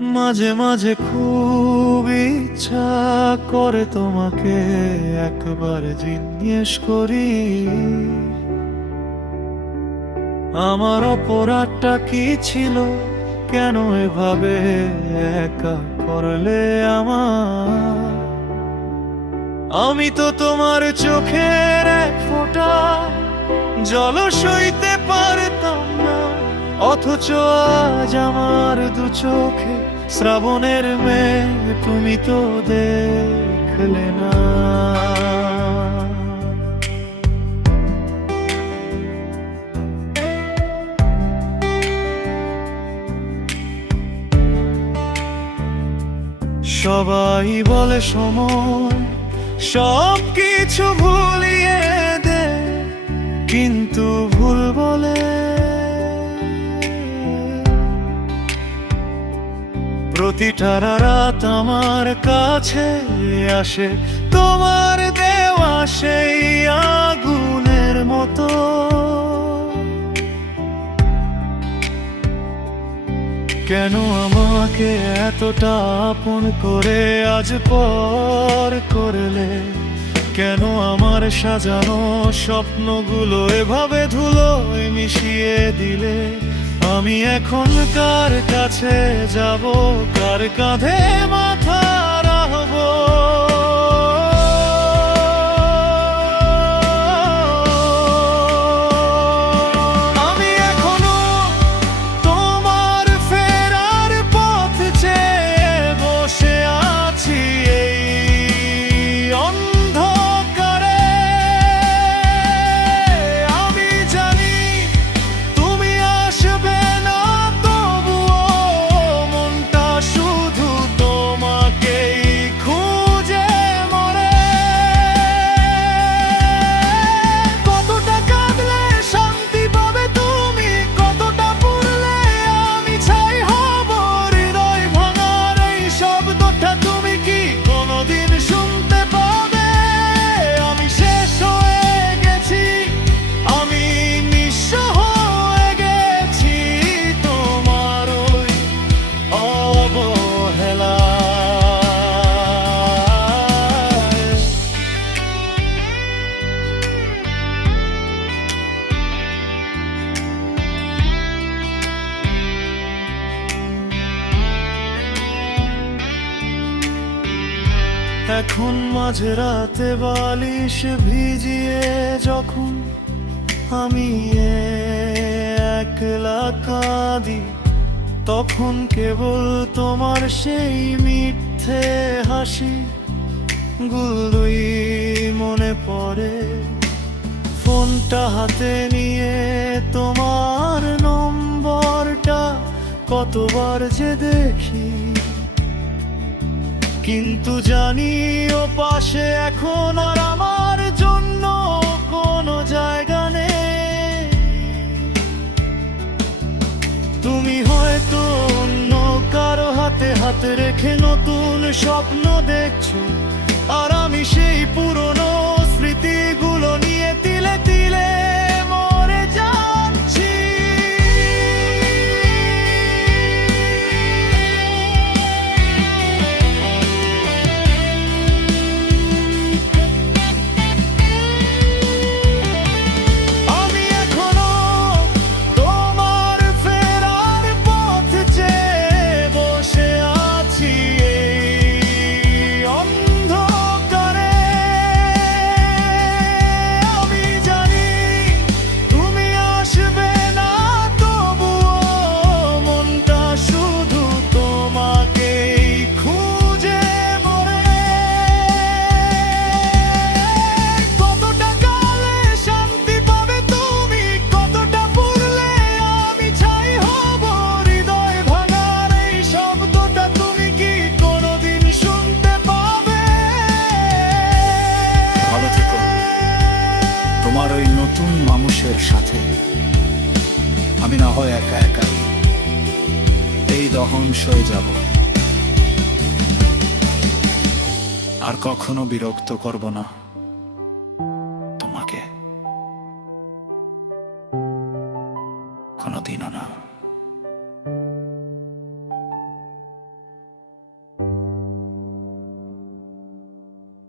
মাঝে মাঝে খুব ইচ্ছা করে তোমাকে একবার জিজ্ঞেস করি, আমার অপরাধটা কি ছিল? কেন এভাবে একা করলে আমার? আমি তো তোমার চোখের এক ফোঁটা জল সইতে পারতাম অথচ আজ আমার দু চোখে শ্রাবণের মেয়ে তুমি তো দেখলে না। সবাই বলে সময় সব কিছু ভুলিয়ে দে, কিন্তু ভুল বলে প্রতিটা রাত আমার কাছে আসে, তোমার দেওয়া সেই আগুনের মতো। কেন আমাকে এতটা আপন করে আজ পর করলে? কেন আমার সাজানো স্বপ্নগুলো এভাবে ধুলো মিশিয়ে দিলে? আমি এখন কার কাছে যাব? কার কাঁধে মাথা এখন মাঝে রাতে বালিশ ভিজিয়ে যখন আমি একলা কাঁদি, তখন কেবল তোমার সেই মিথ্যে হাসি গুলদুই মনে পড়ে। ফোনটা হাতে নিয়ে তোমার নম্বরটা কতবার যে দেখি কিন্তু জানি ও পাশে এখন আর আমার জন্য কোনো জায়গা নেই। তুমি হয়তো অন্য কারও হাতে হাত রেখে নতুন স্বপ্ন দেখছ, আর আমি সেই পুরনো নতুন মানুষের সাথে। আমি না হয় একা একা এই দহন সয়ে যাব। আর কখনো বিরক্ত করব না তোমাকে। কোনোদিনও না।